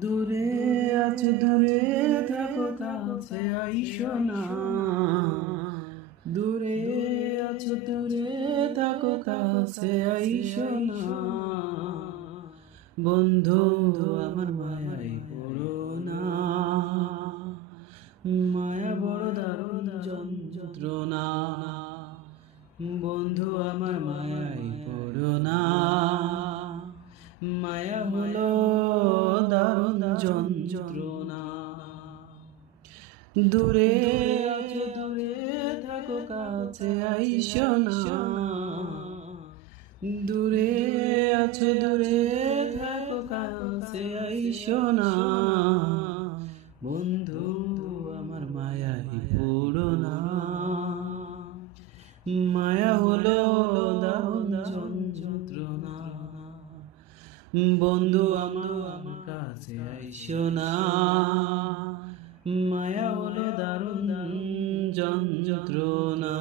দূরে আছো দূরে থাকো কাছে আইসো না, দূরে আছো দূরে থাকো কাছে আইসো না। বন্ধু আমার মায়াই পড়ো না, মায়া বড় দারুণ যন্ত্রণা। বন্ধু আমার মায়াই পড়ো না, মায়া হলো দারুণ যন্ত্রণা। দূরে আছো দূরে থাকো কাছে আইসো না, দূরে আছো দূরে থাকো কাছে আইসো না। বন্ধু আমার মায়াই পড়ো না, মায়া হলো দারুণ যন্ত্রণা। বন্ধু আমার কাছে আইসো না, মায়া হলো দারুণ যন্ত্রণা।